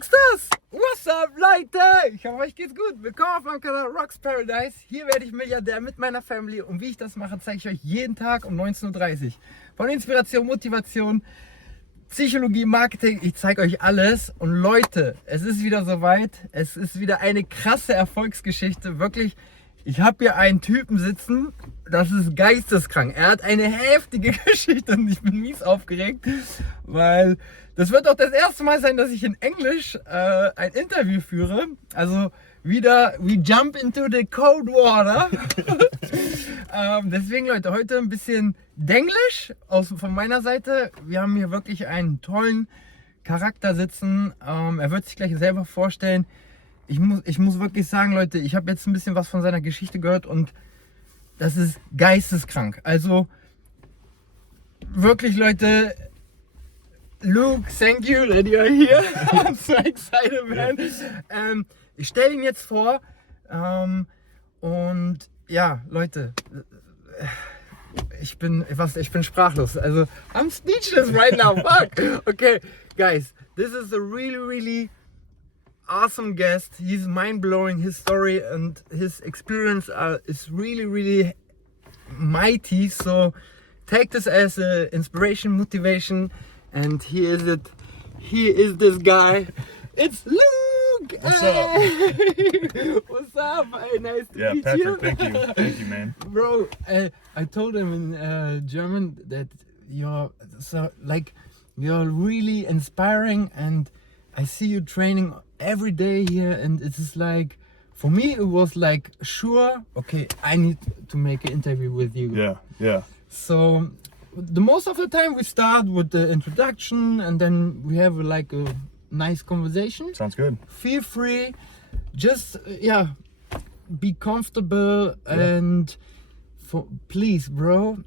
Rockstars! What's up, Leute? Ich hoffe, euch geht's gut. Willkommen auf meinem Kanal Rocks Paradise. Hier werde ich Milliardär mit meiner Family. Und wie ich das mache, zeige ich euch jeden Tag um 19:30 Uhr. Von Inspiration, Motivation, Psychologie, Marketing. Ich zeige euch alles. Und Leute, es ist wieder soweit. Es ist wieder eine krasse Erfolgsgeschichte. Wirklich, ich habe hier einen Typen sitzen. Das ist geisteskrank. Er hat eine heftige Geschichte und ich bin mies aufgeregt, weil das wird auch das erste Mal sein, dass ich in Englisch ein Interview führe. Also wieder, we jump into the cold water. Deswegen, Leute, heute ein bisschen Denglisch von meiner Seite. Wir haben hier wirklich einen tollen Charakter sitzen. Er wird sich gleich selber vorstellen. Ich muss wirklich sagen, Leute, ich habe jetzt ein bisschen was von seiner Geschichte gehört und das ist geisteskrank. Also wirklich, Leute, Luke, thank you that you're here. I'm so excited, man. Ich stelle ihn jetzt vor und ja, Leute, ich bin sprachlos. Also, I'm speechless right now. Fuck. Okay, guys, this is a really awesome guest. He's mind-blowing. His story and his experience is really mighty. So take this as an inspiration, motivation. And here is this guy. It's Luke. What's up? What's up? Hey, nice to meet Patrick, you. thank you, man. Bro, I told him in German that you're really inspiring, and I see you training every day here, and it is like, for me it was like, sure, okay, I need to make an interview with you. Yeah. So the most of the time we start with the introduction and then we have like a nice conversation. Sounds good. Feel free, just be comfortable and please, bro,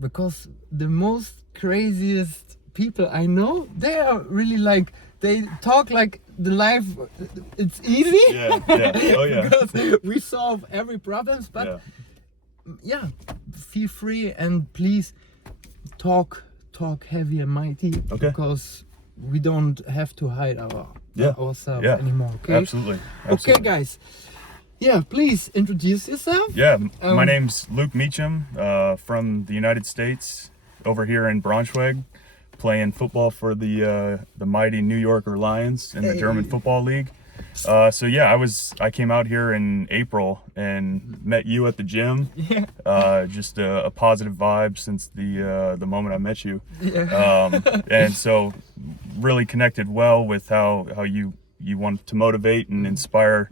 because the most craziest people I know, they are really like, they talk like the life it's easy. Yeah. Oh yeah. Because we solve every problems, but yeah, feel free and please talk heavy and mighty. Okay. Because we don't have to hide ourselves anymore. Okay. Absolutely. Okay, guys. Yeah, please introduce yourself. Yeah, my name's Luc Meacham from the United States, over here in Braunschweig, playing football for the mighty New Yorker Lions in the German Football League. So yeah, I came out here in April and met you at the gym. Yeah. Just a positive vibe since the moment I met you. Yeah. And so really connected well with how you want to motivate and inspire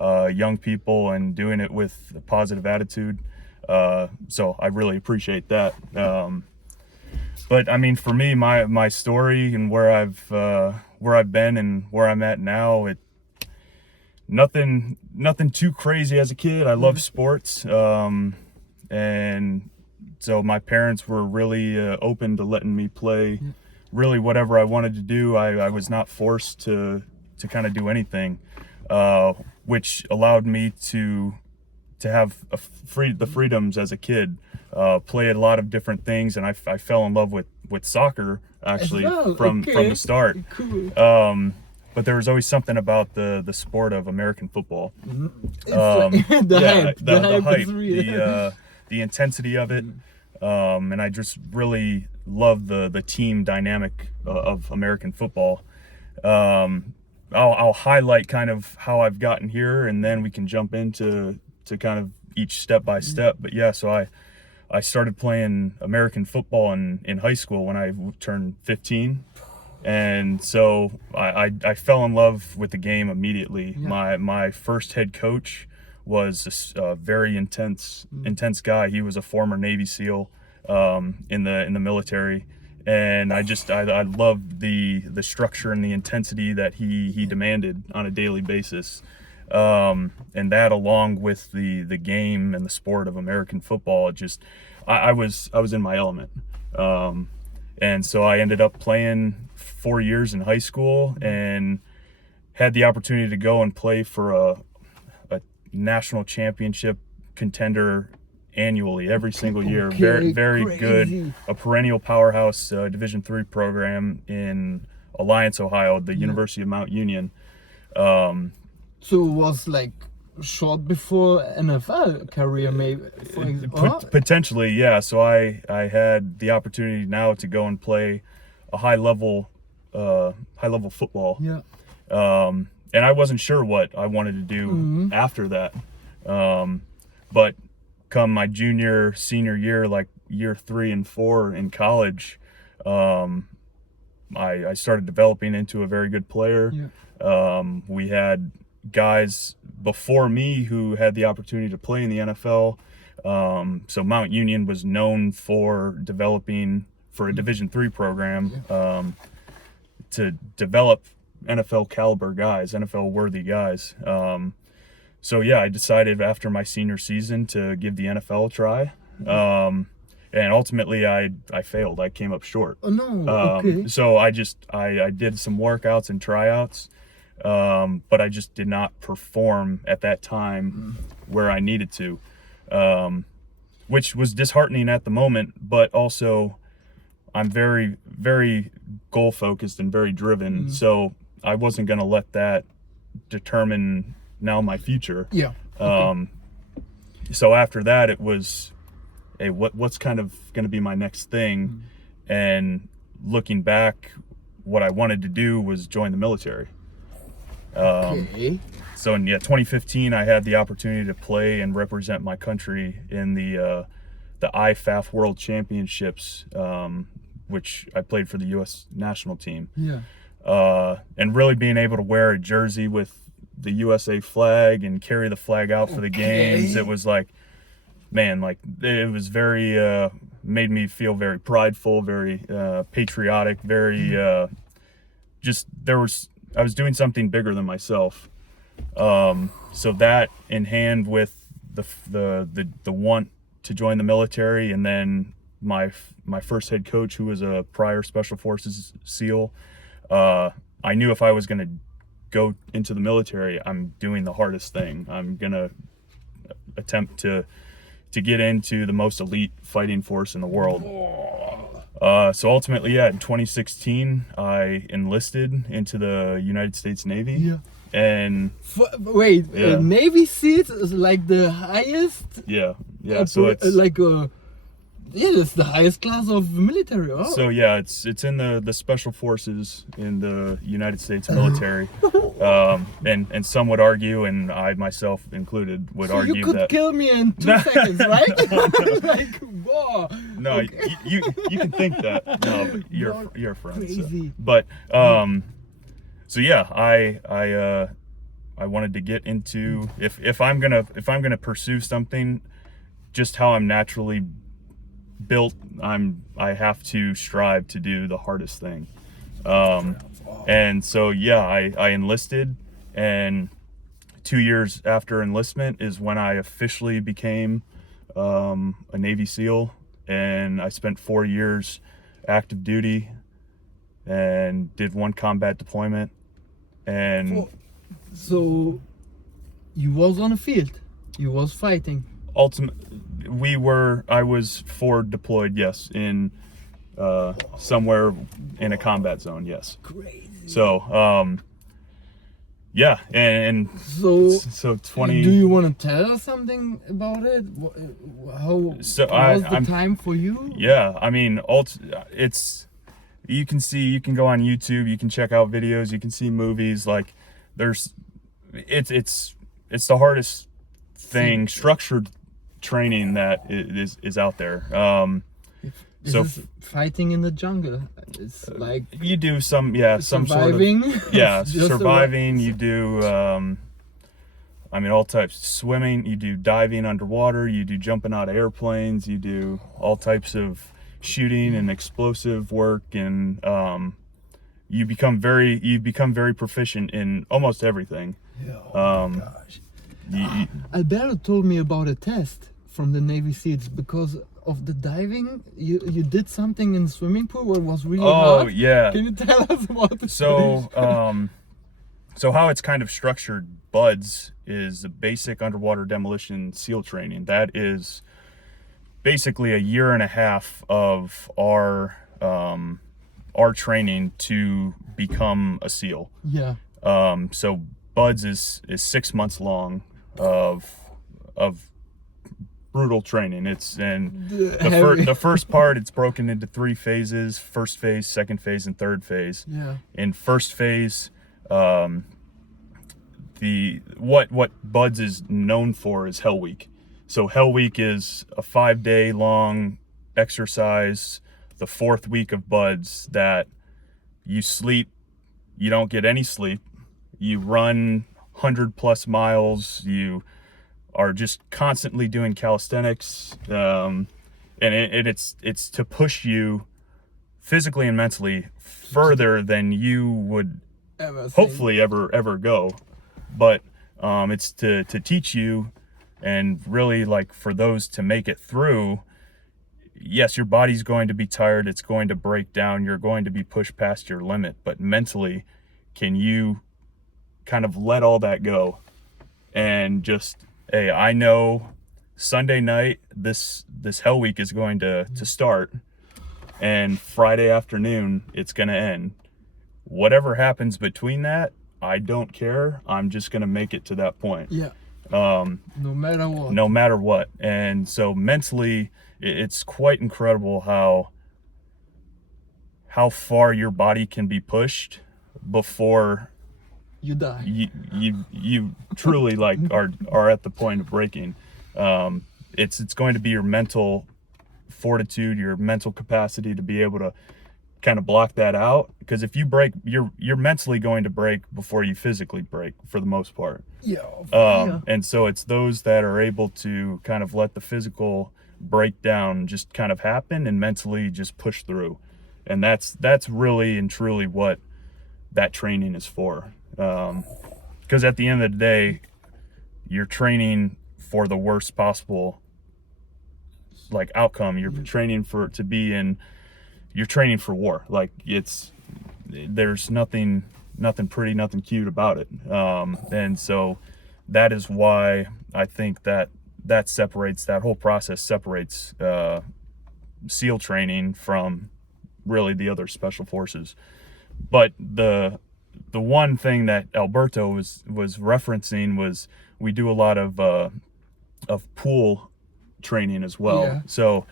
young people and doing it with a positive attitude. So I really appreciate that. But I mean, for me, my story and where I've been and where I'm at now, nothing too crazy as a kid. I love sports, and so my parents were really open to letting me play really whatever I wanted to do. I was not forced to kind of do anything, which allowed me to have the freedoms as a kid. Play a lot of different things, and I fell in love with soccer actually from the start. Cool. But there was always something about the sport of American football. The hype, the intensity of it, and I just really love the team dynamic of American football. I'll highlight kind of how I've gotten here, and then we can jump into kind of each step by step. But yeah, so I started playing American football in high school when I turned 15. And so I fell in love with the game immediately. Yeah. My first head coach was a very intense guy. He was a former Navy SEAL in the military, and I loved the structure and the intensity that he demanded on a daily basis. And that, along with the game and the sport of American football, I was in my element. And so I ended up playing 4 years in high school and had the opportunity to go and play for a national championship contender annually, every single year. Very crazy. Good, a perennial powerhouse Division III program in Alliance, Ohio, the University of Mount Union. So it was like short before NFL career, maybe. Potentially, yeah. So I had the opportunity now to go and play a high level football. Yeah. And I wasn't sure what I wanted to do after that. But come my senior year, like year 3 and 4 in college, I started developing into a very good player. Yeah. We had guys before me who had the opportunity to play in the NFL. So Mount Union was known for developing for a Division III program to develop NFL caliber guys, NFL worthy guys. So yeah, I decided after my senior season to give the NFL a try. And ultimately I failed. I came up short. Oh no. Okay. So I did some workouts and tryouts, but I just did not perform at that time where I needed to, which was disheartening at the moment, but also I'm very, very goal focused and very driven. So I wasn't going to let that determine now my future. Yeah. So after that, it was, hey, what's kind of going to be my next thing? And looking back, what I wanted to do was join the military. Okay. So in 2015, I had the opportunity to play and represent my country in the IFAF World Championships, which I played for the U.S. national team. Yeah. And really being able to wear a jersey with the USA flag and carry the flag out for the games, it was like, man, like it was very made me feel very prideful, very patriotic, very I was doing something bigger than myself. So that in hand with the want to join the military, and then my first head coach, who was a prior Special Forces SEAL, I knew if I was going to go into the military, I'm doing the hardest thing. I'm going to attempt to get into the most elite fighting force in the world. So ultimately, in 2016, I enlisted into the United States Navy. Yeah. And Navy SEALs is like the highest. Yeah. So it's like it's the highest class of military. Oh. So yeah, it's in the special forces in the United States military, and some would argue, and I myself included would argue that you could kill me in 2 seconds, right? Like, whoa. No, okay. you can think that. No, but you're a friend. Crazy. So. But so yeah, I wanted to get into if I'm gonna pursue something, just how I'm naturally built, I have to strive to do the hardest thing. And so yeah, I enlisted, and 2 years after enlistment is when I officially became a Navy SEAL, and I spent 4 years active duty and did 1 combat deployment. And so you was on the field, you was fighting. I was forward deployed, yes, in somewhere in a combat zone, yes. Crazy. So yeah, and so 20. Do you want to tell us something about it? How was the time for you? Yeah, I mean, you can go on YouTube, you can check out videos, you can see movies. Like, it's the hardest thing, structured training that is out there. So fighting in the jungle, it's like you do some surviving. Surviving. You do all types, swimming, you do diving underwater, you do jumping out of airplanes, you do all types of shooting and explosive work, and you become very proficient in almost everything. Gosh. Alberto told me about a test from the Navy SEALs because of the diving. You did something in the swimming pool where it was really hard. Oh yeah. Can you tell us about this? So how it's kind of structured, BUDS, is the basic underwater demolition SEAL training. That is basically a year and a half of our our training to become a SEAL. Yeah. So BUDS is 6 months long of brutal training. The first part, it's broken into 3 phases: first phase, second phase, and third phase. Yeah. In first phase, what BUDS is known for is Hell Week. So Hell Week is a 5-day long exercise, the 4th week of BUDS, that you sleep, you don't get any sleep, you run 100+ miles, you are just constantly doing calisthenics, and it's to push you physically and mentally further than you would hopefully ever go. But it's to teach you, and really, like, for those to make it through. Yes, your body's going to be tired, it's going to break down, you're going to be pushed past your limit, but mentally, can you kind of let all that go and just, hey, I know Sunday night this Hell Week is going to start, and Friday afternoon it's going to end. Whatever happens between that, I don't care. I'm just going to make it to that point. Yeah. No matter what. No matter what. And so mentally, it's quite incredible how far your body can be pushed before you die. You truly like are at the point of breaking. It's going to be your mental fortitude, your mental capacity to be able to kind of block that out, because if you break, you're mentally going to break before you physically break for the most part. Yeah. And so it's those that are able to kind of let the physical breakdown just kind of happen and mentally just push through, and that's really and truly what that training is for. Because at the end of the day, you're training for the worst possible like outcome. You're training you're training for war. Like, there's nothing pretty, nothing cute about it. And so that is why I think that separates, that whole process separates SEAL training from really the other special forces. But the one thing that Alberto was referencing was we do a lot of pool training as well. Yeah. So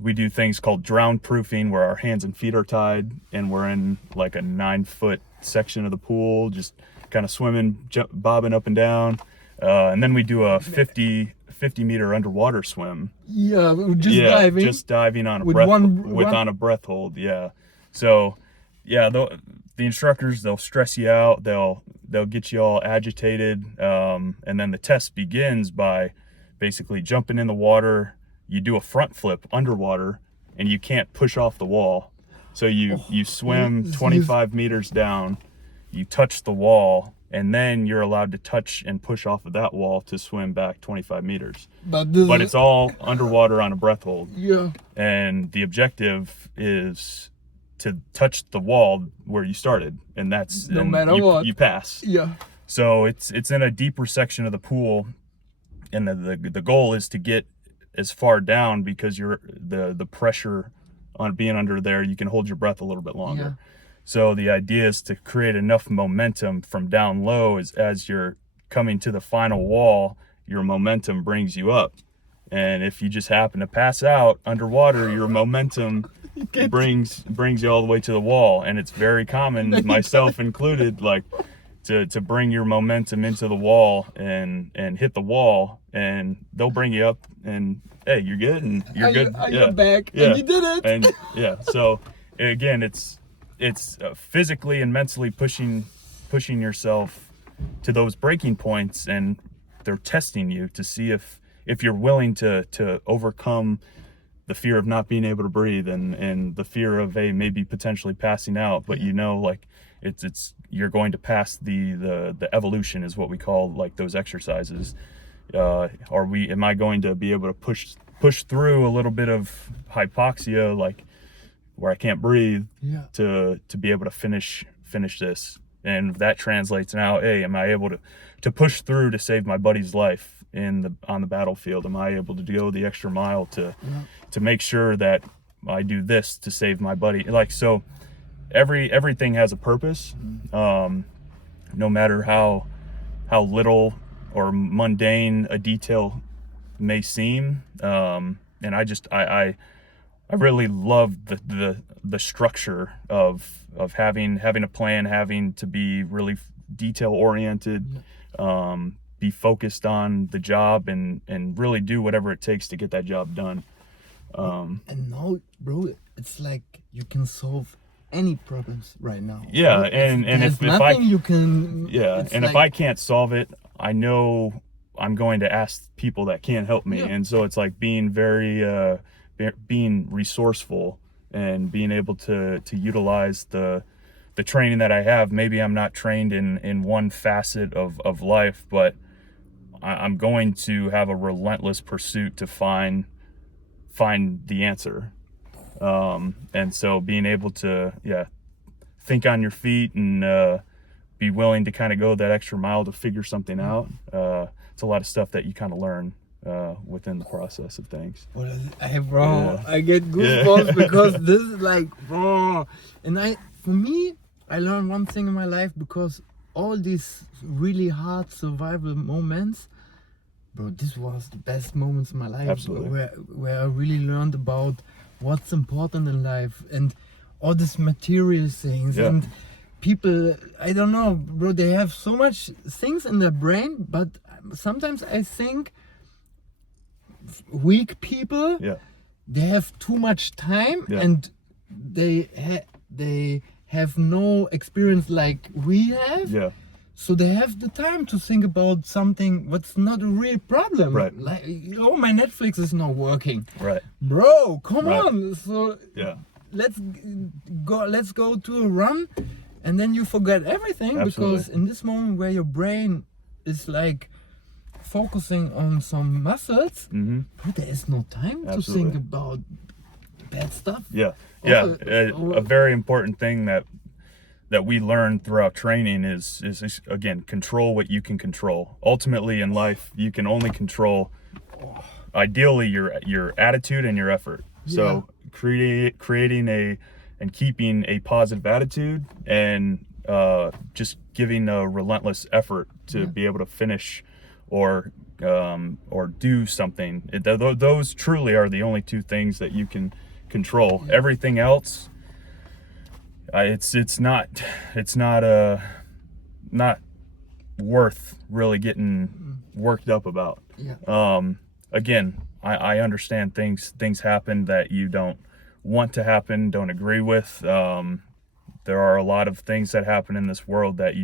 we do things called drown proofing, where our hands and feet are tied and we're in like a 9-foot section of the pool, just kind of swimming, bobbing up and down. And then we do a 50 meter underwater swim. Yeah, diving. Just diving on a breath hold. Yeah. So yeah, the instructors, they'll stress you out, they'll get you all agitated, and then the test begins by basically jumping in the water. You do a front flip underwater, and you can't push off the wall. So you swim 25 meters down, you touch the wall, and then you're allowed to touch and push off of that wall to swim back 25 meters. But it's all underwater on a breath hold. Yeah. And the objective is to touch the wall where you started, and that's no matter what you pass. Yeah. So it's in a deeper section of the pool, and the goal is to get as far down, because the pressure on being under there, you can hold your breath a little bit longer. Yeah. So the idea is to create enough momentum from down low, as you're coming to the final wall, your momentum brings you up. And if you just happen to pass out underwater, your momentum brings you all the way to the wall. And it's very common, myself included, like to bring your momentum into the wall and hit the wall, and they'll bring you up, and hey, you're good, and you're good. You're back, yeah. And you did it. And yeah, so again, it's physically and mentally pushing yourself to those breaking points, and they're testing you to see if you're willing to overcome the fear of not being able to breathe, and the fear of maybe potentially passing out. But like you're going to pass the evolution, is what we call like those exercises. Am I going to be able to push through a little bit of hypoxia, like where I can't breathe, to be able to finish this? And that translates now, hey, am I able to push through to save my buddy's life on the battlefield? Am I able to go the extra mile to make sure that I do this to save my buddy. Like, so everything has a purpose, no matter how little or mundane a detail may seem. And I really love the structure of having a plan, having to be really detail oriented, be focused on the job, and really do whatever it takes to get that job done. And now, bro, it's like you can solve any problems right now. Yeah, Right? and There's if I nothing you can. yeah, it's and like, if I can't solve it, I know I'm going to ask people that can help me. Yeah. And so it's like being very being resourceful and being able to utilize the training that I have. Maybe I'm not trained in one facet of life, but I'm going to have a relentless pursuit to find the answer. And so being able to think on your feet and be willing to kind of go that extra mile to figure something out. It's a lot of stuff that you kind of learn within the process of things. Well, bro, Yeah. I get goosebumps because this is like, bro. And for me, I learned one thing in my life, because all these really hard survival moments, bro, this was the best moments in my life. Absolutely. Where I really learned about what's important in life and all these material things. Yeah. And people, I don't know, bro, they have so much things in their brain, but sometimes I think weak people, Yeah. they have too much time, Yeah. and they have no experience like we have. Yeah. So they have the time to think about something what's not a real problem. Right. Like, my Netflix is not working. Right. Bro, come Right. on. So Yeah. let's go to a run, and then you forget everything. Absolutely. Because in this moment where your brain is like focusing on some muscles, Mm-hmm. bro, there is no time to Absolutely. think about bad stuff. Yeah. Yeah. Oh, A very important thing that we learn throughout training is again, control what you can control. Ultimately in life, you can only control ideally your attitude and your effort. So creating and keeping a positive attitude, and just giving a relentless effort to be able to finish or do something. Those truly are the only two things that you can control. Everything else, it's not worth really getting worked up about. Yeah. Again, I understand things happen that you don't want to happen, don't agree with. There are a lot of things that happen in this world that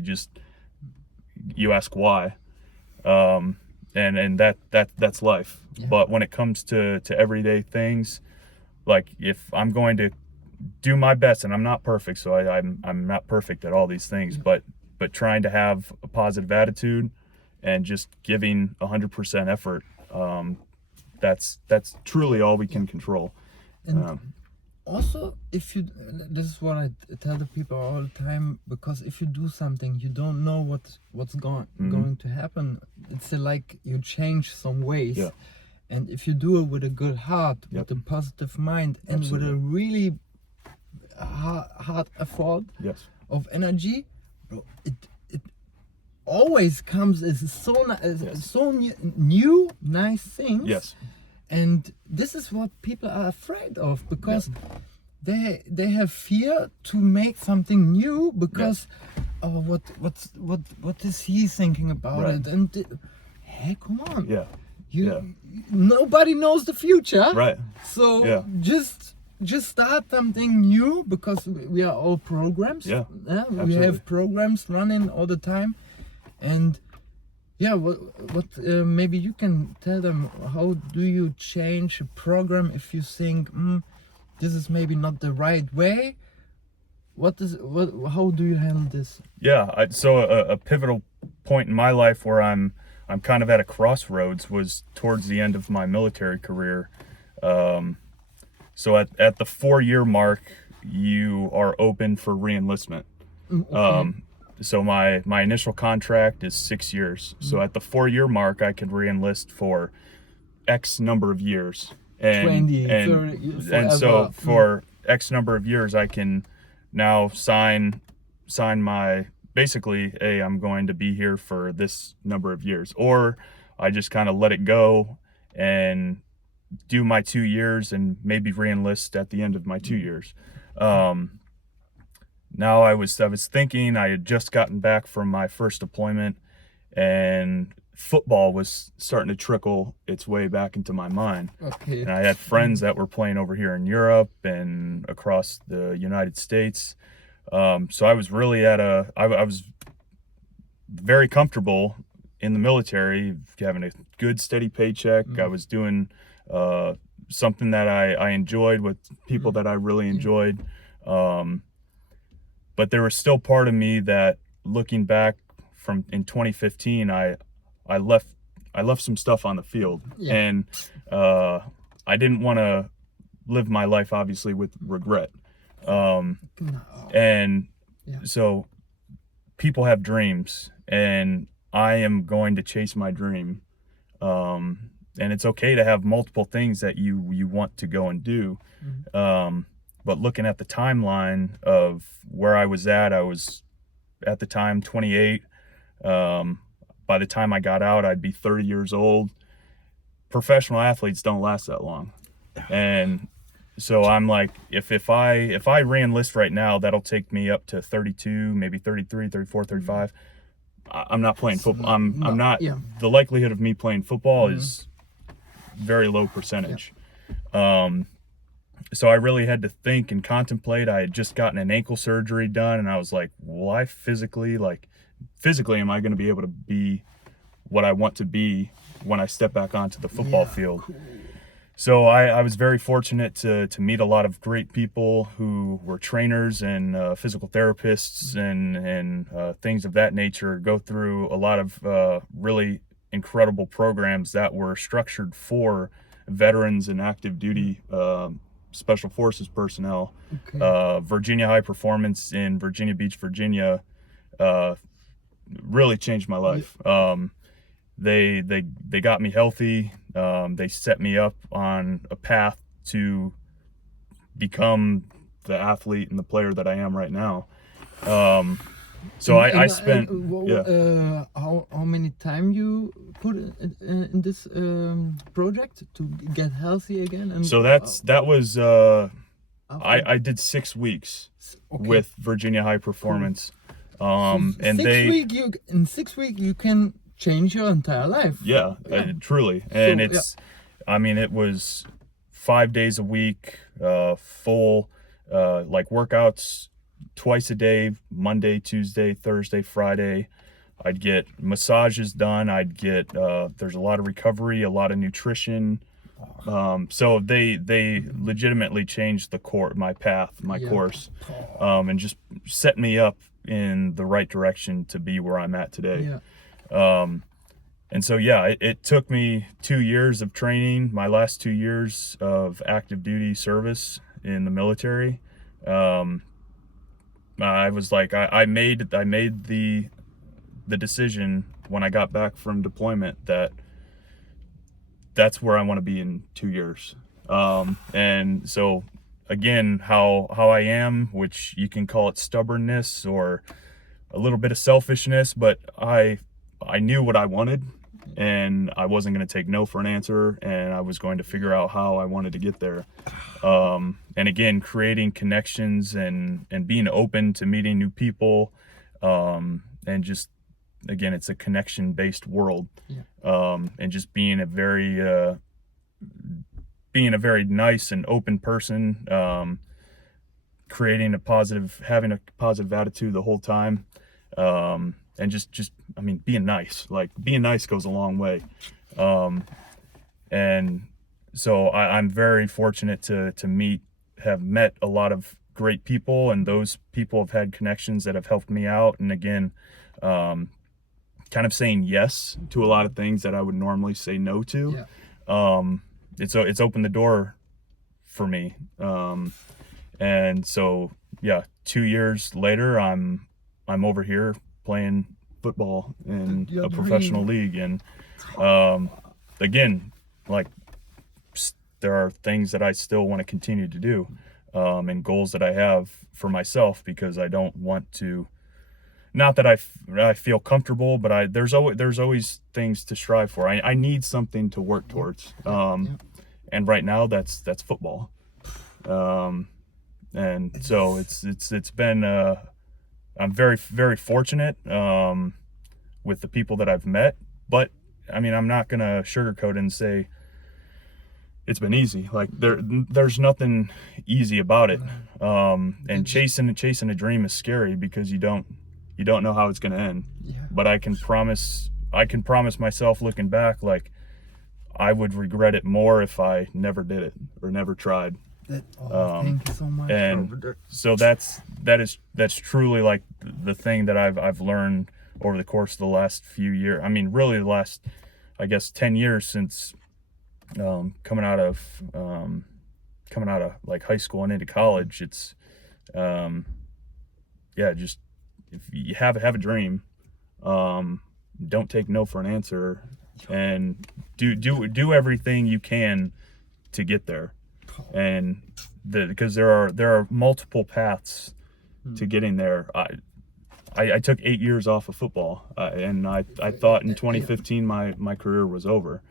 you ask why, and that's life. Yeah. But when it comes to everyday things, like if I'm going to do my best, and I'm not perfect, so I'm not perfect at all these things, but trying to have a positive attitude and just giving 100% effort, that's truly all we can control. And also, if you, this is what I tell the people all the time, because if you do something, you don't know what's going to happen. It's like you change some ways. Yeah. And if you do it with a good heart, with a positive mind, and with a really hard effort Yes. of energy, bro, it always comes as so new, nice things. Yes. And this is what people are afraid of, because they have fear to make something new, because what is he thinking about Right. it? And hey, come on. Yeah. Nobody knows the future. Right. So just start something new, because we are all programs. Yeah, We absolutely. have programs running all the time. And what maybe you can tell them, how do you change a program if you think this is maybe not the right way? How do you handle this? Yeah. So a pivotal point in my life where I'm kind of at a crossroads was towards the end of my military career. So at the 4-year mark, you are open for reenlistment. Okay. So my initial contract is 6 years. So at the 4-year mark, I could reenlist for X number of years. and 20, 30 and forever. so for X number of years I can now sign my, basically, hey, I'm going to be here for this number of years, or I just kind of let it go and do my 2 years and maybe re-enlist at the end of my 2 years. Now I was thinking, I had just gotten back from my first deployment, and football was starting to trickle its way back into my mind. Okay. And I had friends that were playing over here in Europe and across the United States. So I was really I was very comfortable in the military, having a good steady paycheck. I was doing something that I enjoyed with people that I really enjoyed. But there was still part of me that, looking back from in 2015, I left some stuff on the field, and I didn't want to live my life obviously with regret. And so people have dreams, and I am going to chase my dream. And it's okay to have multiple things that you want to go and do. But looking at the timeline of where I was at the time 28. By the time I got out, I'd be 30 years old. Professional athletes don't last that long. And so I'm like, if I re-enlist right now, that'll take me up to 32, maybe 33, 34, 35. I'm not playing football. I'm not, the likelihood of me playing football is very low percentage. So I really had to think and contemplate. I had just gotten an ankle surgery done, and I was like, will I physically, am I going to be able to be what I want to be when I step back onto the football field? Cool. So I was very fortunate to meet a lot of great people who were trainers and physical therapists and things of that nature, go through a lot of really incredible programs that were structured for veterans and active duty Special Forces personnel. Virginia High Performance in Virginia Beach, Virginia, really changed my life. They got me healthy. They set me up on a path to become the athlete and the player that I am right now. So I spent how many time you put in this project to get healthy again? And so that was I did 6 weeks with Virginia High Performance. And in 6 weeks you can change your entire life. Truly. And I mean, it was 5 days a week, full workouts twice a day, Monday, Tuesday, Thursday, Friday. I'd get massages done. I'd get there's a lot of recovery, a lot of nutrition. So they legitimately changed my course, and just set me up in the right direction to be where I'm at today. And so it took me 2 years of training, my last 2 years of active duty service in the military. I was like, I made the decision when I got back from deployment that that's where I want to be in 2 years. And so again, how I am, which you can call it stubbornness or a little bit of selfishness, but I knew what I wanted, and I wasn't going to take no for an answer, and I was going to figure out how I wanted to get there. And again, creating connections and being open to meeting new people, and just, again, it's a connection-based world. And just being a very nice and open person, having a positive attitude the whole time, and just I mean, being nice. Like, being nice goes a long way. And so I'm very fortunate to have met a lot of great people, and those people have had connections that have helped me out. And again, kind of saying yes to a lot of things that I would normally say no to. It's opened the door for me. And so 2 years later, I'm over here playing football in a professional league. And again, like, there are things that I still want to continue to do, and goals that I have for myself, because I don't want to, not that I feel comfortable, but there's always things to strive for. I need something to work towards. And right now that's football. And so it's been, I'm very, very fortunate, with the people that I've met, but I mean, I'm not gonna sugarcoat it and say it's been easy. Like there's nothing easy about it. And chasing a dream is scary, because you don't know how it's gonna end. But I can promise myself, looking back, like I would regret it more if I never did it or never tried. Thank you so much. And so that's truly like the thing that I've learned over the course of the last few years. I mean, really the last, I guess, 10 years since coming out of like high school and into college. It's just, if you have a dream, don't take no for an answer, and do everything you can to get there. And because there are multiple paths to getting there. I took 8 years off of football, and I thought in 2015 my career was over.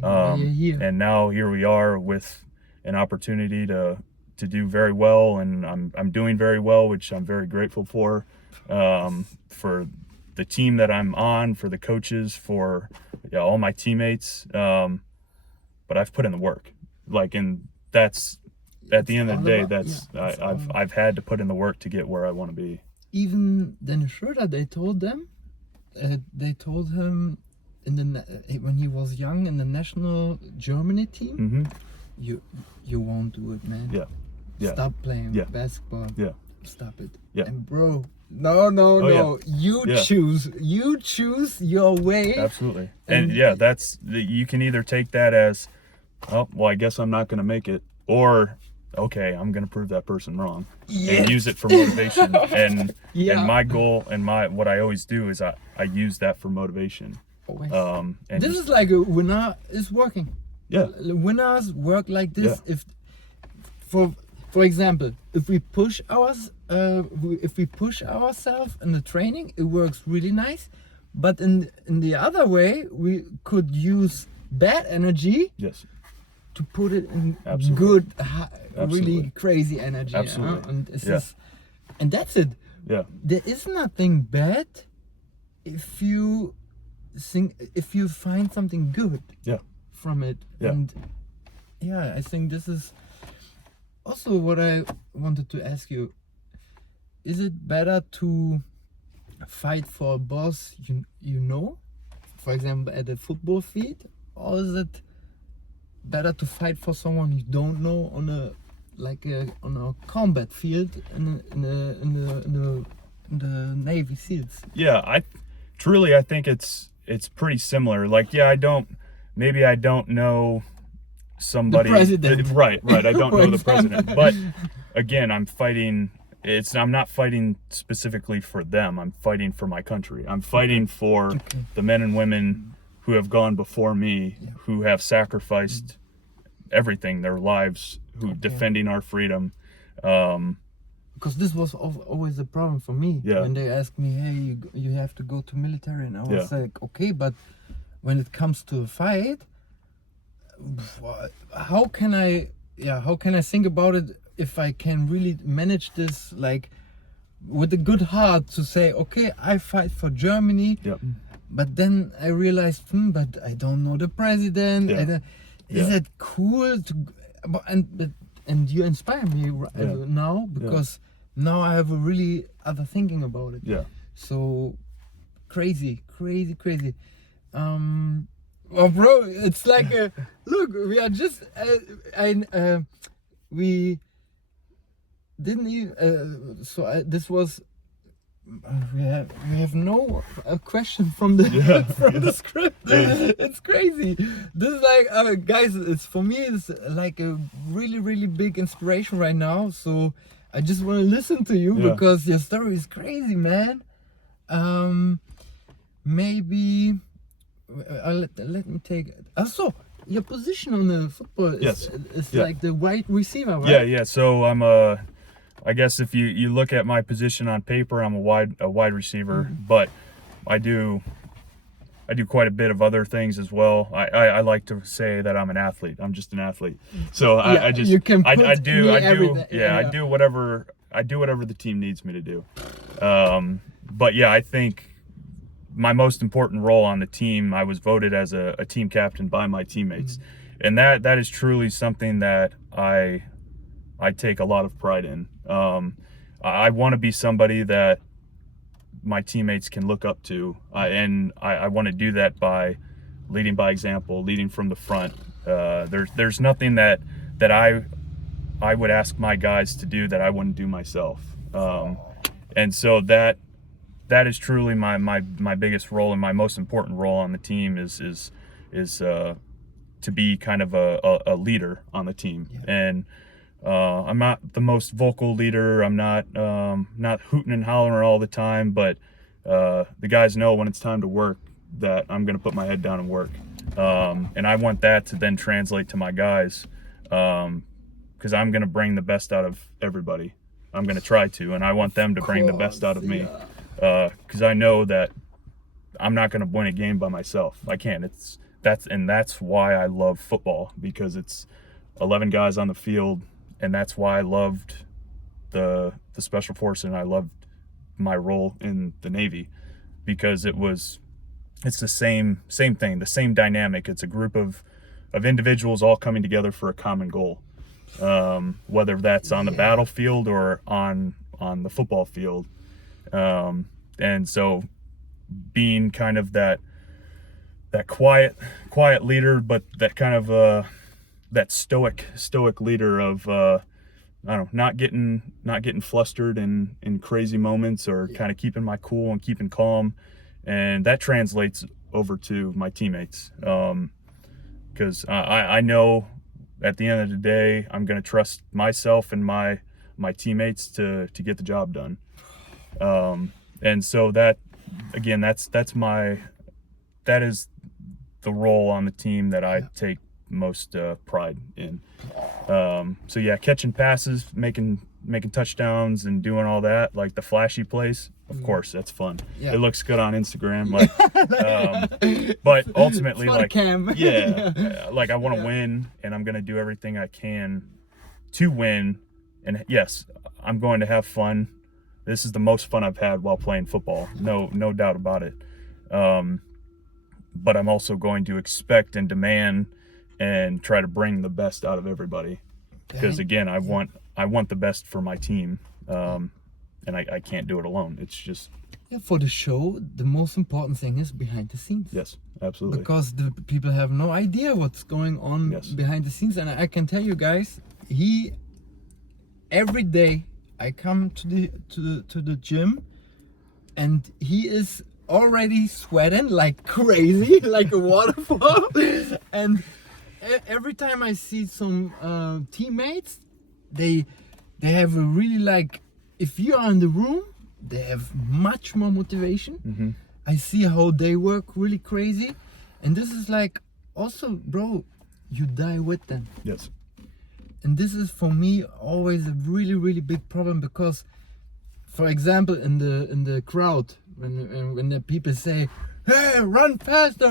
And now here we are with an opportunity to do very well, and I'm doing very well, which I'm very grateful for the team that I'm on, for the coaches, for all my teammates. But I've put in the work, and that's, at the end of the day, I've had to put in the work to get where I want to be. Even Dennis Schroeder, they told him when he was young in the national Germany team, you won't do it, man. Stop playing basketball. Stop it. And bro, no. You choose your way. Absolutely. And you can either take that as, oh, well, I guess I'm not going to make it, or okay, I'm going to prove that person wrong, and use it for motivation. And my goal and what I always do is I use that for motivation. And this is like a winner is working. Winners work like this. If for example, if we push ourselves in the training, it works really nice. But in the other way, we could use bad energy to put it in good, really crazy energy. And and that's it. There is nothing bad if you find something good from it. And I think this is also what I wanted to ask you. Is it better to fight for a boss you know, for example at a football field, or is it better to fight for someone you don't know on a combat field in the Navy SEALs? I think it's pretty similar. I don't know somebody, the president. Right. I don't know the president, but again, I'm not fighting specifically for them. I'm fighting for my country. I'm fighting for the men and women who have gone before me, who have sacrificed everything, their lives, defending our freedom. Because this was always a problem for me. When they asked me, hey, you have to go to military, and I was like, okay, but when it comes to a fight, how can I think about it if I can really manage this with a good heart to say, okay, I fight for Germany, but then I realized, but I don't know the president. Is it cool to? And you inspire me now, because now I have a really other thinking about it. So crazy. Well, bro, it's like look, we are just we didn't even this was we have no question from the from the script. It's crazy. This is like guys, it's for me, it's like a really, really big inspiration right now. So I just want to listen to you because your story is crazy, man. Maybe let me take. Also, your position on the football is, Yes. like the wide receiver, right? Yeah. So I guess if you look at my position on paper, I'm a wide receiver, but I do quite a bit of other things as well. I like to say that I'm an athlete. I'm just an athlete. So I just you can put I do yeah. I do whatever the team needs me to do. But yeah, I think my most important role on the team, I was voted as a team captain by my teammates, and that is truly something that I take a lot of pride in. I want to be somebody that my teammates can look up to, and I want to do that by leading by example, leading from the front. There's nothing that I would ask my guys to do that I wouldn't do myself. And so that is truly my biggest role, and my most important role on the team is to be kind of a leader on the team. And I'm not the most vocal leader. I'm not hooting and hollering all the time, but the guys know when it's time to work that I'm going to put my head down and work. And I want that to then translate to my guys, because I'm going to bring the best out of everybody. I'm going to try to, and I want them to bring the best out of me, because I know that I'm not going to win a game by myself. I can't. That's why I love football, because it's 11 guys on the field. And that's why I loved the Special Forces, and I loved my role in the Navy, because it's the same thing, the same dynamic. It's a group of individuals all coming together for a common goal, whether that's on the battlefield or on the football field. And so being kind of that quiet leader, but that kind of that stoic leader of I don't know, not getting flustered in crazy moments, or kind of keeping my cool and keeping calm, and that translates over to my teammates, because I know at the end of the day I'm going to trust myself and my teammates to get the job done, and so that again that is the role on the team that I take most pride in. So yeah, catching passes, making touchdowns, and doing all that, like the flashy plays, of course that's fun. It looks good on Instagram, like but ultimately, like like I want to win, and I'm going to do everything I can to win. And yes, I'm going to have fun. This is the most fun I've had while playing football, no doubt about it. But I'm also going to expect and demand and try to bring the best out of everybody, because again, I want the best for my team, and I can't do it alone. It's just for the show, the most important thing is behind the scenes. Yes, absolutely, because the people have no idea what's going on behind the scenes. And I can tell you guys, every day I come to the gym, and he is already sweating like crazy, like a waterfall. And every time I see some teammates, they have a really, like, if you are in the room, they have much more motivation. I see how they work really crazy, and this is like, also, bro, you die with them. Yes. And this is for me always a really, really big problem, because, for example, in the crowd, when the people say, "Hey, run faster!"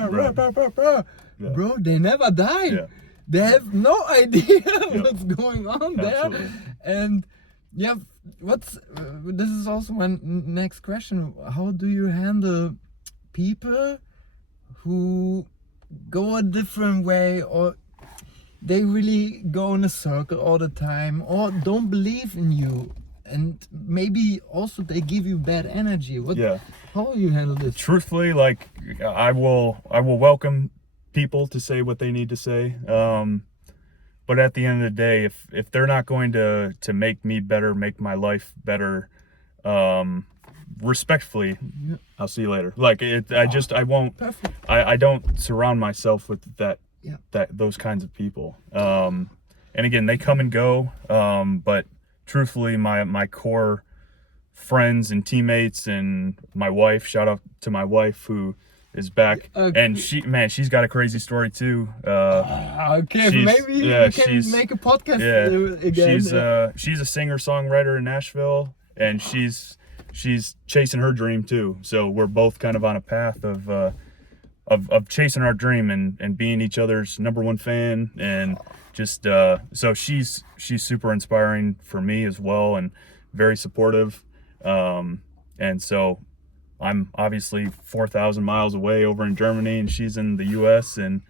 Bro, they never die. They have no idea what's going on there. And this is also my next question. How do you handle people who go a different way, or they really go in a circle all the time, or don't believe in you, and maybe also they give you bad energy? How do you handle this? Truthfully, like, I will welcome people to say what they need to say, but at the end of the day, if they're not going to make me better, make my life better, respectfully, I'll see you later. Like, I won't. Perfect. I don't surround myself with those kinds of people. And again, they come and go, but truthfully, my core friends and teammates, and my wife, shout out to my wife, who is back, Okay. and she's got a crazy story too. Okay, she's- maybe yeah, we can make a podcast again. She's a singer-songwriter in Nashville, and she's chasing her dream too. So we're both kind of on a path of chasing our dream and being each other's number one fan, and just so she's super inspiring for me as well, and very supportive. And so I'm obviously 4,000 miles away over in Germany, and she's in the U.S. And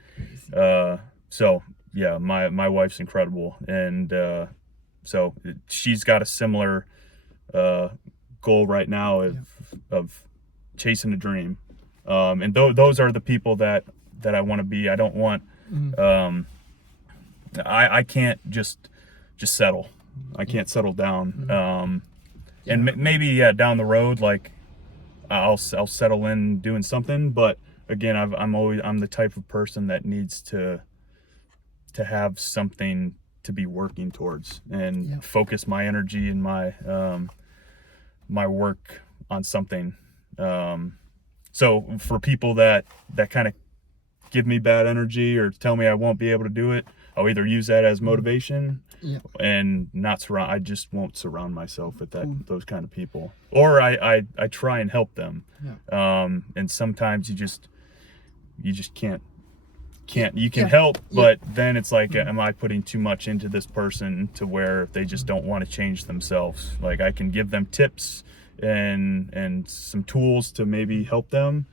so yeah, my wife's incredible, and so she's got a similar goal right now of chasing a dream. And those are the people that I want to be. I don't want. I can't just settle. I can't settle down. And maybe down the road, like I'll settle in doing something. But again, I'm the type of person that needs to have something to be working towards, and focus my energy and my work on something. So for people that kind of give me bad energy or tell me I won't be able to do it, I'll either use that as motivation and I just won't surround myself with those kind of people. Or I try and help them. And sometimes you just can't. You can help, but then it's like, am I putting too much into this person to where they just don't want to change themselves? Like, I can give them tips and some tools to maybe help them,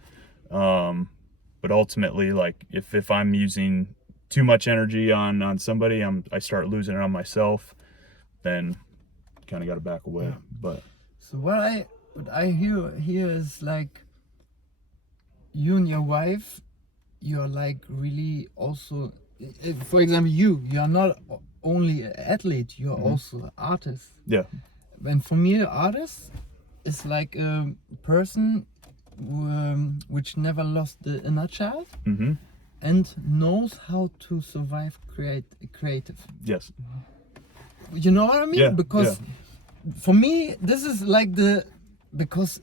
but ultimately, like, if I'm using too much energy on somebody, I start losing it on myself, then kind of got to back away. But so what I hear here is like, you and your wife, you're like really also, for example, you are not only an athlete, you're also an artist. Yeah. And for me, an artist is like a person which never lost the inner child and knows how to survive creative. Yes. You know what I mean? Yeah, because for me, this is like because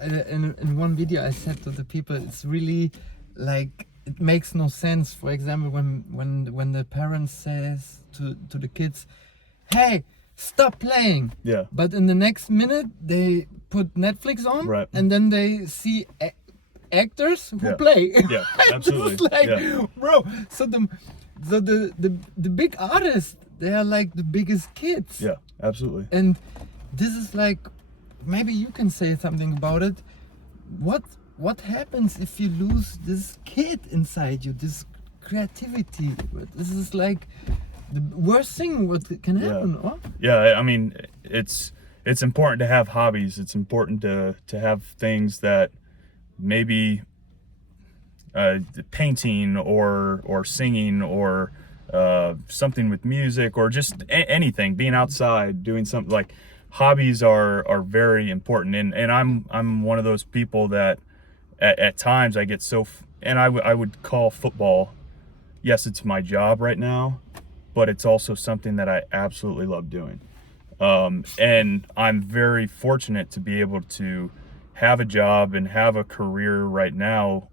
in one video I said to the people, it's really like, it makes no sense. For example, when the parents says to the kids, hey, stop playing. Yeah. But in the next minute they put Netflix on, Right. and then they see actors who play. Yeah, absolutely. It's like, bro, so the big artists, they are like the biggest kids. Yeah, absolutely. And this is like, maybe you can say something about it. What happens if you lose this kid inside you, this creativity? This is like the worst thing what can happen. Huh? Yeah, I mean, it's important to have hobbies. It's important to have things that maybe painting or singing or something with music, or just anything, being outside, doing something. Like, hobbies are very important, and I'm one of those people that at times I get so and I would call football, yes, it's my job right now, but it's also something that I absolutely love doing. And I'm very fortunate to be able to have a job and have a career right now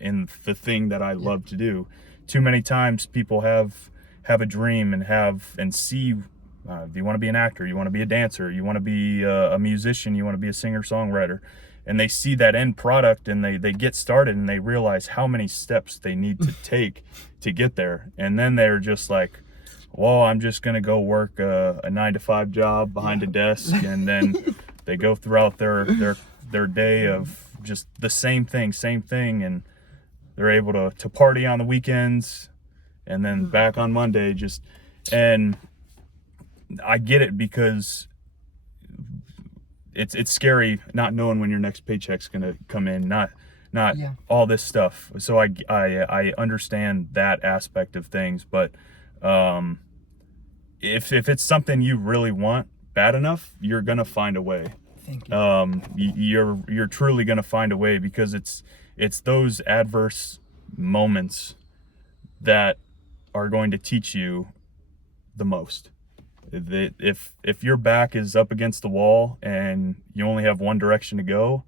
in the thing that I love to do. Too many times people have a dream and see, you want to be an actor, you want to be a dancer, you want to be a musician, you want to be a singer-songwriter, and they see that end product and they get started and they realize how many steps they need to take to get there. And then they're just like, well, I'm just going to go work a 9-to-5 job behind a desk. And then they go throughout their day of just the same thing. And they're able to party on the weekends and then back on Monday. And I get it, because it's scary not knowing when your next paycheck's going to come in, not all this stuff. So I understand that aspect of things, but if it's something you really want bad enough, you're going to find a way. Thank you. You're truly going to find a way, because it's those adverse moments that are going to teach you the most. If your back is up against the wall and you only have one direction to go,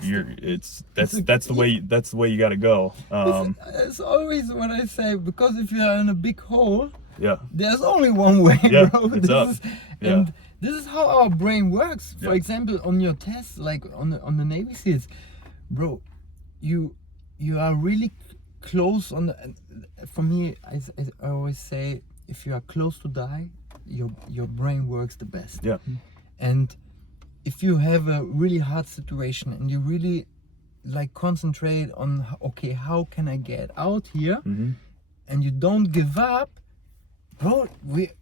That's the way you got to go. It's always what I say, because if you are in a big hole, Yeah. there's only one way, Yeah, bro. it's up. And this is how our brain works. For Yeah. example, on your tests, like on the Navy SEALs, bro, you are really close on the. For me, I always say, if you are close to die, your brain works the best. Yeah. And if you have a really hard situation and you really like concentrate on, okay, how can I get out here, and you don't give up, bro, we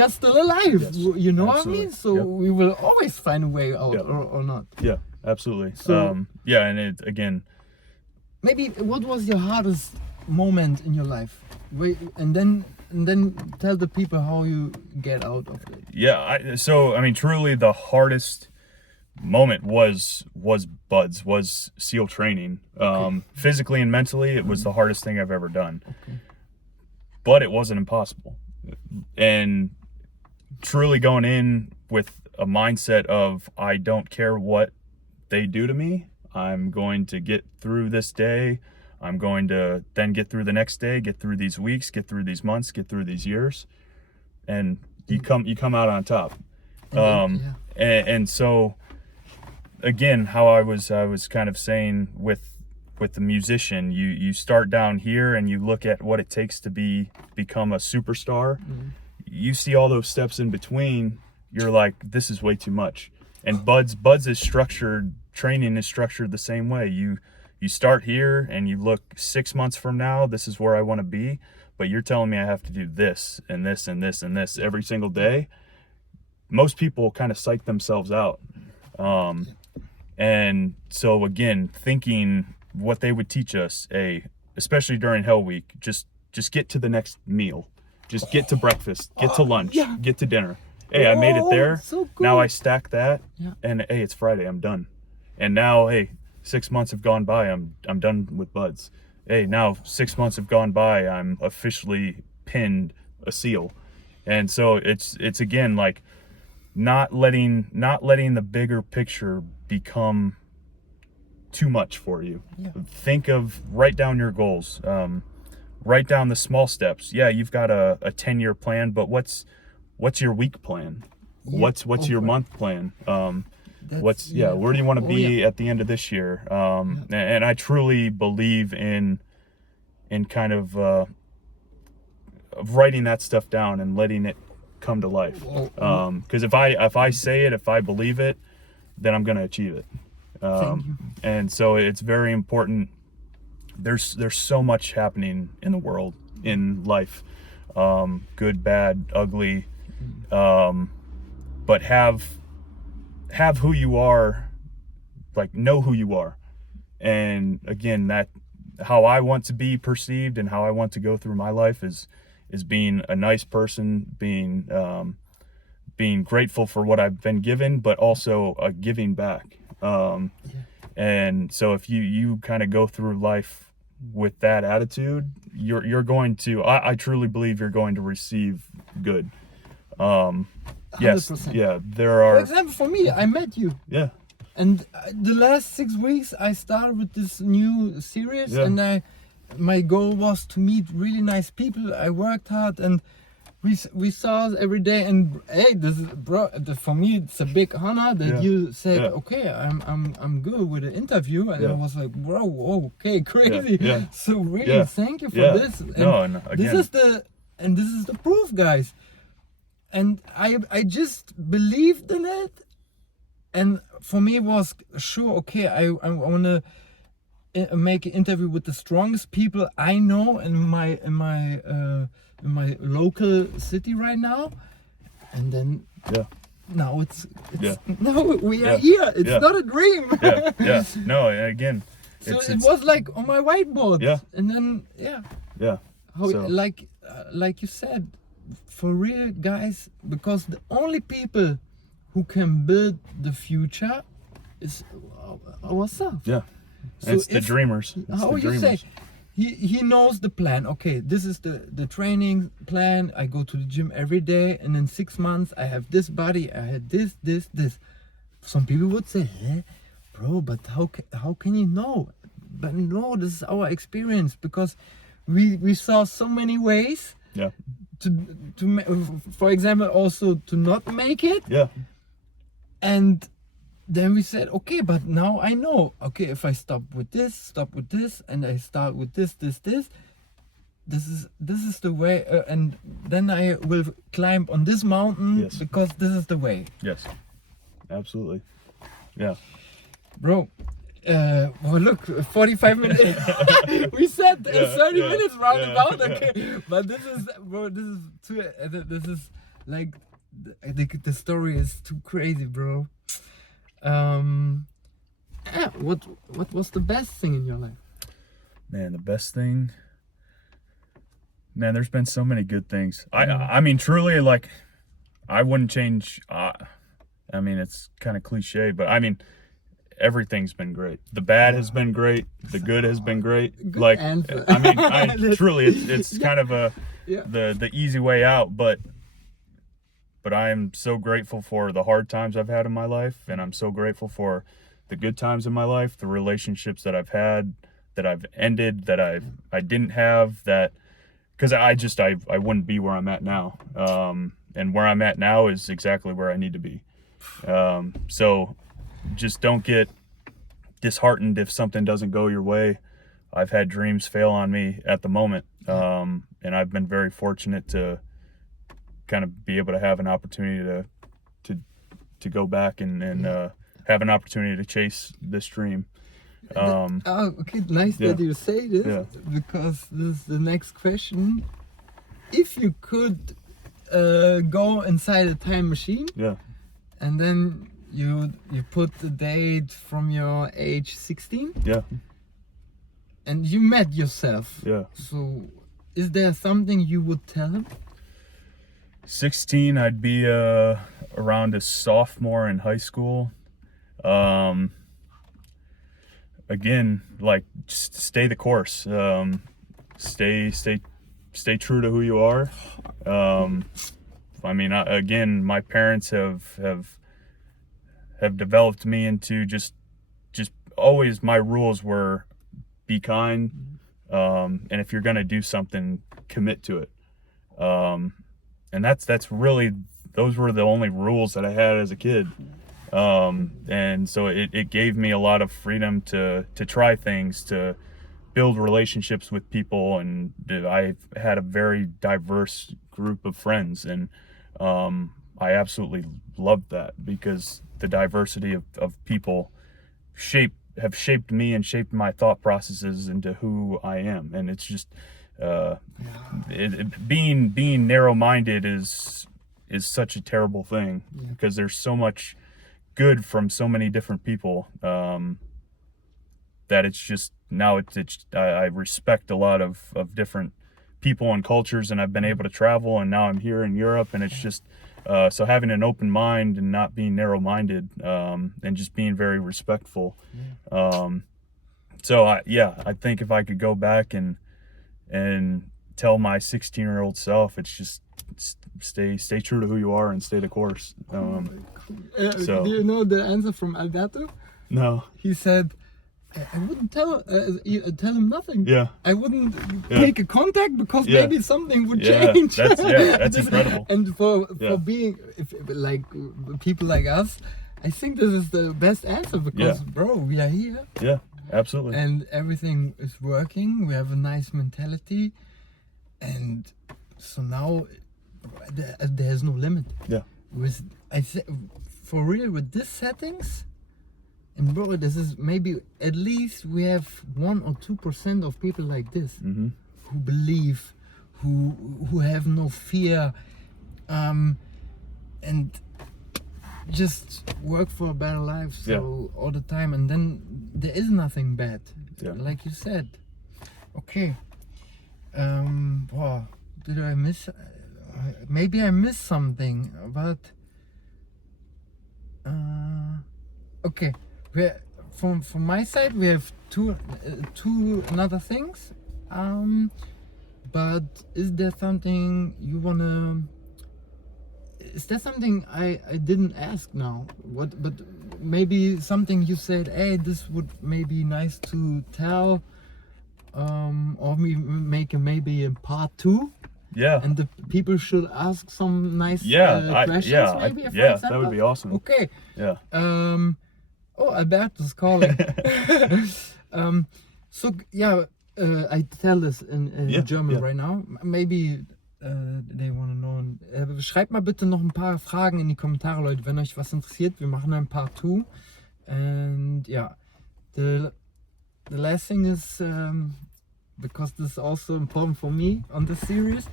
are still alive. Yes, you know what I absolutely. mean? So we will always find a way out, or not. Yeah, absolutely. So- and it again. Maybe what was your hardest moment in your life? And then tell the people how you get out of it. Yeah, I mean, truly, the hardest moment was BUD/S, was SEAL training. Physically and mentally, it was the hardest thing I've ever done. Okay. But it wasn't impossible. And truly going in with a mindset of, I don't care what they do to me. I'm going to get through this day. I'm going to then get through the next day, get through these weeks, get through these months, get through these years, and you come out on top. And so again, how I was kind of saying with the musician, you start down here and you look at what it takes to become a superstar. You see all those steps in between, you're like, this is way too much. And BUD/S is structured, training is structured the same way. You start here and you look 6 months from now, this is where I want to be, but you're telling me I have to do this and this and this and this every single day. Most people kind of psych themselves out. And so again, thinking what they would teach us, especially during Hell Week, just get to the next meal. Just get to breakfast, get to lunch, get to dinner. Hey, I made it there. So good. Now I stack that, and hey, it's Friday, I'm done. And now, hey, 6 months have gone by, I'm done with BUD/S. Hey, now 6 months have gone by, I'm officially pinned a SEAL. And so it's again like not letting the bigger picture become too much for you. Write down your goals. Write down the small steps. Yeah, you've got a 10-year plan, but what's your week plan? What's your month plan? Where do you want to be at the end of this year? And I truly believe in kind of writing that stuff down and letting it come to life. Because if I say it, if I believe it, then I'm going to achieve it. Thank you. And so it's very important. There's so much happening in the world, in life, good, bad, ugly, but have who you are, like know who you are. And again, that how I want to be perceived and how I want to go through my life is being a nice person, being grateful for what I've been given, but also giving back. And so if you kind of go through life with that attitude, you're going to, I truly believe you're going to receive good. Yes, 100%. yeah, there are. For example, for me, I met you. Yeah. And the last 6 weeks, I started with this new series, and my goal was to meet really nice people. I worked hard, and we saw every day. And hey, this is, bro, for me, it's a big honor that you said, okay, I'm good with the interview, and I was like, bro, okay, crazy. So really, thank you for this. And this is the proof, guys. And I just believed in it. And for me, it was sure, okay, I want to make an interview with the strongest people I know in my local city right now. And then now it's now we are here. It's not a dream. No, again, so it was like on my whiteboard. And then like you said, for real, guys, because the only people who can build the future is ourselves. So it's the dreamers. How you say? He knows the plan. Okay, this is the training plan. I go to the gym every day, and in 6 months I have this body. I had this. Some people would say, bro, but how can you know? But no, this is our experience, because we saw so many ways Yeah. for example, also to not make it. Yeah. And then we said, okay, but now I know, okay, if I stop with this, and I start with this is the way, and then I will climb on this mountain. Yes. Because this is the way. Yes. Absolutely. Yeah. Bro, well, look, 45 minutes. We said 30 minutes roundabout. Yeah. Okay, but this is, bro, this is too. This is like the story is too crazy, bro. What was the best thing in your life? Man, the best thing. Man, there's been so many good things. I mean, truly, like, I wouldn't change. I mean, it's kind of cliche, but I mean, everything's been great. The bad has been great. The good has been great. Good Like, answer. I mean, truly, it's kind of Yeah. the easy way out. But I am so grateful for the hard times I've had in my life, and I'm so grateful for the good times in my life, the relationships that I've had, that I've ended, that I didn't have, that, because I wouldn't be where I'm at now. And where I'm at now is exactly where I need to be. So just don't get disheartened if something doesn't go your way. I've had dreams fail on me at the moment. And I've been very fortunate to kind of be able to have an opportunity to go back and have an opportunity to chase this dream. Okay, nice that you say this, because this is the next question. If you could go inside a time machine, and then you put the date from your age 16, and you met yourself, so is there something you would tell him? 16, I'd be around a sophomore in high school. Again, like, just stay the course. Stay true to who you are. I mean, again, my parents have developed me into just always, my rules were be kind, and if you're gonna do something, commit to it. And that's really, those were the only rules that I had as a kid. And so it gave me a lot of freedom to try things, to build relationships with people, and I've had a very diverse group of friends, and I absolutely loved that, because the diversity of people have shaped me and shaped my thought processes into who I am. And it's just being narrow-minded is such a terrible thing, because there's so much good from so many different people, that it's just, now I respect a lot of different people and cultures, and I've been able to travel, and now I'm here in Europe, and it's just so having an open mind and not being narrow-minded, and just being very respectful. So I think if I could go back and tell my 16-year-old self, it's just stay true to who you are and stay the course. So, do you know the answer from Alberto? No. He said, I wouldn't tell him nothing. I wouldn't make a contact, because maybe something would change. That's incredible. And for being like people like us, I think this is the best answer, because bro, we are here. Yeah, absolutely. And everything is working. We have a nice mentality, and so now there's no limit. For real, with these settings. And bro, this is maybe, at least we have 1 or 2% of people like this, who believe, who have no fear, and just work for a better life. All the time, and then there is nothing bad, like you said. Okay. Did I miss? Maybe I missed something, but okay. From my side, we have two another things. But is there something you wanna? Is there something I didn't ask now? But maybe something you said, hey, this would maybe nice to tell, or we make maybe a part 2. Yeah. And the people should ask some nice questions, maybe, for that example. would be awesome. Okay. Yeah. Oh, Alberto's calling. So, I tell this in German right now. Maybe they want to know. Schreibt mal bitte noch ein paar Fragen in die Kommentare, Leute, wenn euch was interessiert. Wir machen ein Part 2. And yeah, the last thing is, because this is also important for me on this series,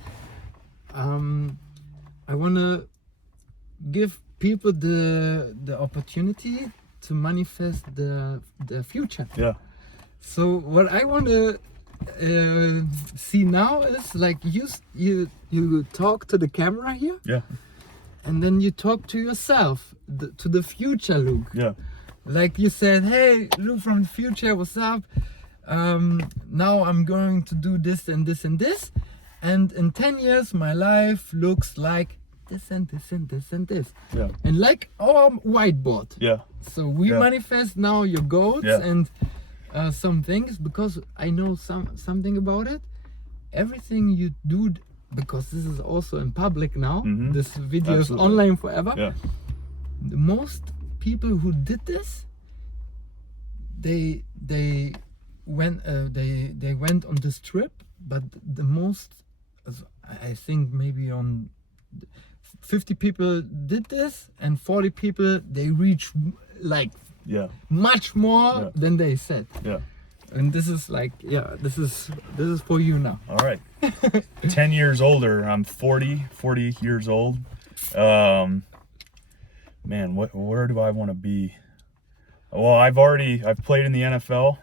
I want to give people the opportunity to manifest the future. Yeah. So what I want to see now is like you talk to the camera here. Yeah. And then you talk to yourself, to the future Luke. Yeah. Like you said, hey, Luke from the future, what's up? Now I'm going to do this and this and this. And in 10 years, my life looks like this and this and this and this. Yeah. And like our whiteboard. Yeah. So we manifest now your goals and some things, because I know something about it. Everything you do, because this is also in public now, this video is online forever. Yeah. The most people who did this, they went on this trip, but the most, I think maybe on 50 people did this, and 40 people they reach like much more than they said. Yeah. And this is like, this is for you now. All right. 10 years older. I'm 40 years old. Man, where do I want to be? Well, I've played in the NFL.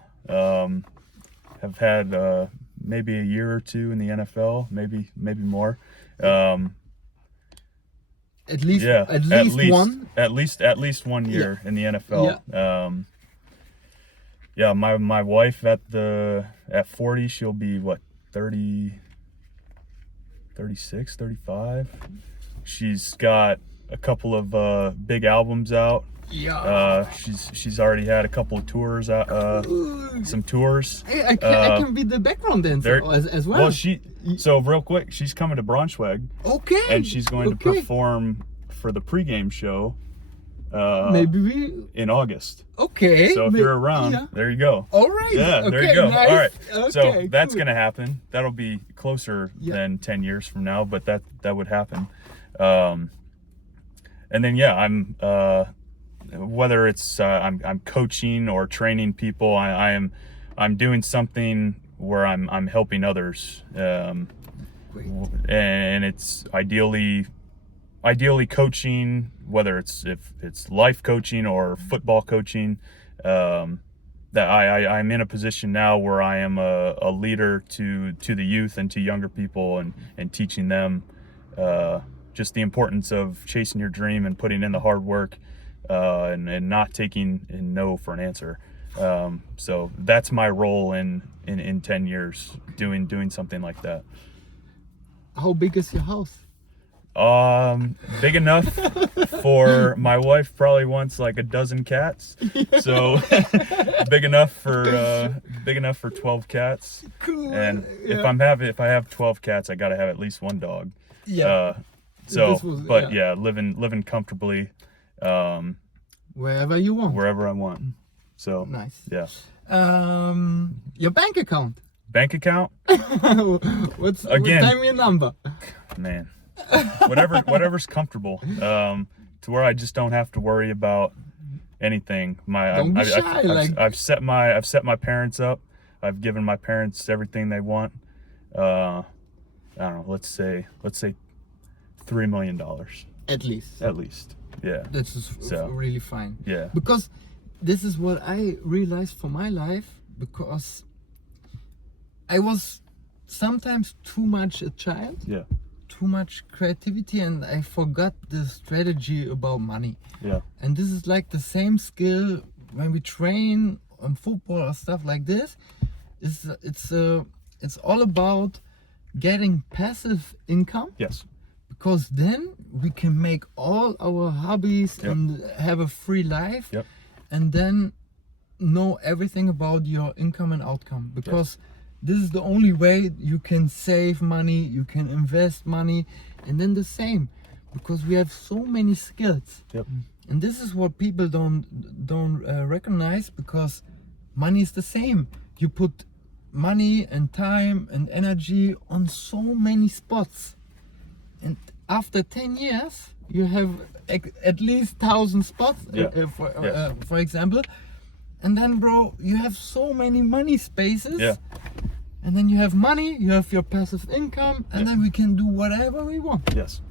Have had maybe a year or two in the NFL, maybe more. At least one. At least 1 year in the NFL. Yeah. My wife at 40, she'll be what, 30, 36, 35. She's got a couple of big albums out. Yeah. She's already had a couple of tours out, some tours. Hey, I can be the background dancer as well. Well, so real quick, she's coming to Braunschweig. Okay. And she's going to perform for the pregame show. In August. Okay. So if you're around, there you go. All right. Yeah, there you go. Nice. All right. Okay, so that's gonna happen. That'll be closer than 10 years from now, but that would happen. And then I'm whether it's I'm coaching or training people, I'm doing something where I'm helping others. Great. And it's ideally coaching, whether if it's life coaching or football coaching. That I'm in a position now where I am a leader to the youth and to younger people, and teaching them just the importance of chasing your dream and putting in the hard work, and not taking no for an answer. So that's my role in 10 years, doing something like that. How big is your house? Big enough for my wife probably wants like a dozen cats. So big enough for 12 cats. Cool. And if I have 12 cats, I gotta have at least one dog. Yeah. Living comfortably. Wherever you want. Wherever I want. So nice. Yeah. Your bank account. Bank account? Tell me a number. Man. Whatever's comfortable, to where I just don't have to worry about anything. Don't be shy. I've set my parents up. I've given my parents everything they want. I don't know. Let's say $3 million. At least. Yeah. This is really fine. Yeah. Because this is what I realized for my life, because I was sometimes too much a child. Yeah. Too much creativity, and I forgot the strategy about money. Yeah. And this is like the same skill when we train on football or stuff like this. It's all about getting passive income. Yes. because then we can make all our hobbies Yep. and have a free life. Yep. And then know everything about your income and outcome, because this is the only way you can save money, you can invest money, and then the same, because we have so many skills. Yep. And this is what people don't recognize, because money is the same. You put money and time and energy on so many spots, and after 10 years you have at least 1,000 spots. For example, and then bro, you have so many money spaces. Yeah. And then you have money, you have your passive income, and then we can do whatever we want. Yes.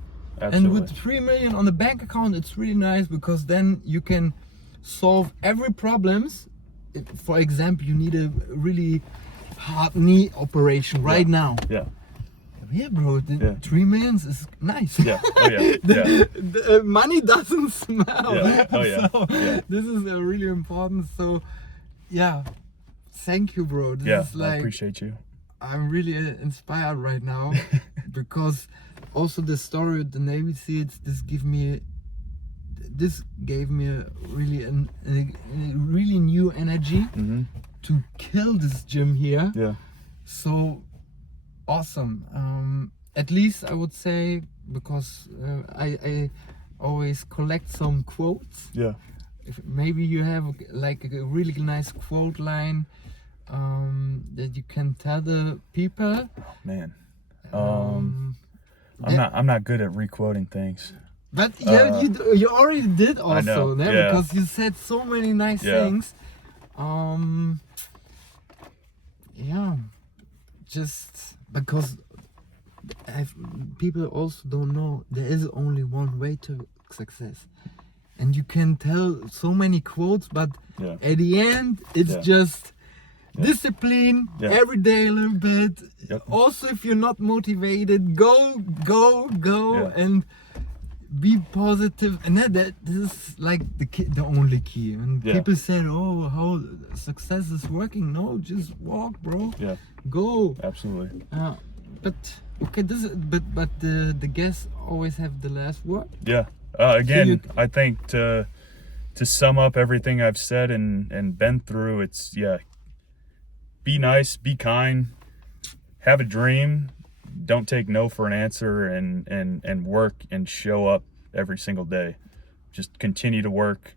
Absolutely. And with 3 million on the bank account, it's really nice, because then you can solve every problems. If, for example, you need a really hard knee operation right now. Yeah. Yeah, bro, 3 millions is nice. Yeah. Oh yeah. The money doesn't smell. Yeah. Oh yeah. So this is really important. So yeah, thank you, bro. This is I appreciate you. I'm really inspired right now, because also the story with the Navy SEALs, this gave me a really new energy to kill this gym here. Yeah. So awesome. At least I would say, because I always collect some quotes. Yeah. If maybe you have like a really nice quote line that you can tell the people. Man. I'm not good at requoting things. But yeah, you already did also, I know, né? yeah. Because you said so many nice things. Yeah, just because people also don't know there is only one way to success, and you can tell so many quotes, but at the end it's just discipline, every day a little bit. Also, if you're not motivated, go and be positive. And this is like the only key. And people said, oh, how success is working. No, just walk, bro. Yeah. Go. Absolutely. But okay, but the guests always have the last word. Yeah. Again, I think to sum up everything I've said and been through, it's be nice, be kind, have a dream, don't take no for an answer, and work and show up every single day. Just continue to work,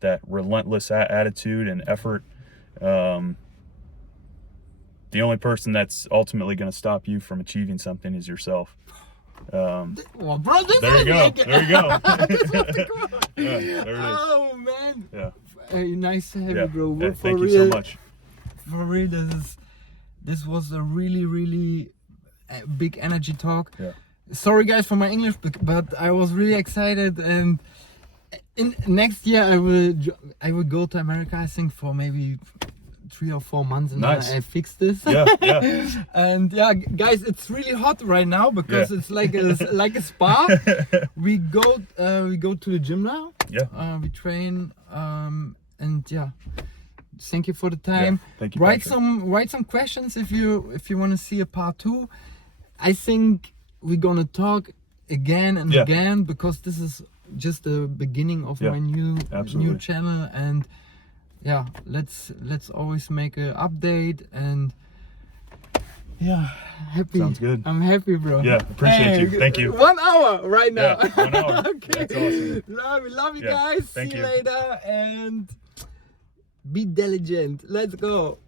that relentless attitude and effort. The only person that's ultimately going to stop you from achieving something is yourself. Well, bro, there you go. There you go. There it is. Oh man. Yeah. Nice to have you, bro. Yeah, For thank you real, so much. For real, this was a really big energy talk. Yeah. Sorry guys for my English, but I was really excited, and in next year I will go to America, I think, for maybe 3 or 4 months, and nice. then I fix this. Yeah. And guys, it's really hot right now, because it's like a spa. We go to the gym now. Yeah. We train, and thank you for the time. Yeah, thank you. Write some questions if you want to see a part 2. I think we're gonna talk again and again, because this is just the beginning of my new channel, and let's always make an update, and happy. Sounds good. I'm happy, bro. Yeah, appreciate you. Thank you. 1 hour right now. Yeah, 1 hour. Okay. That's awesome. Love you guys. Thank See you you later, and be diligent. Let's go.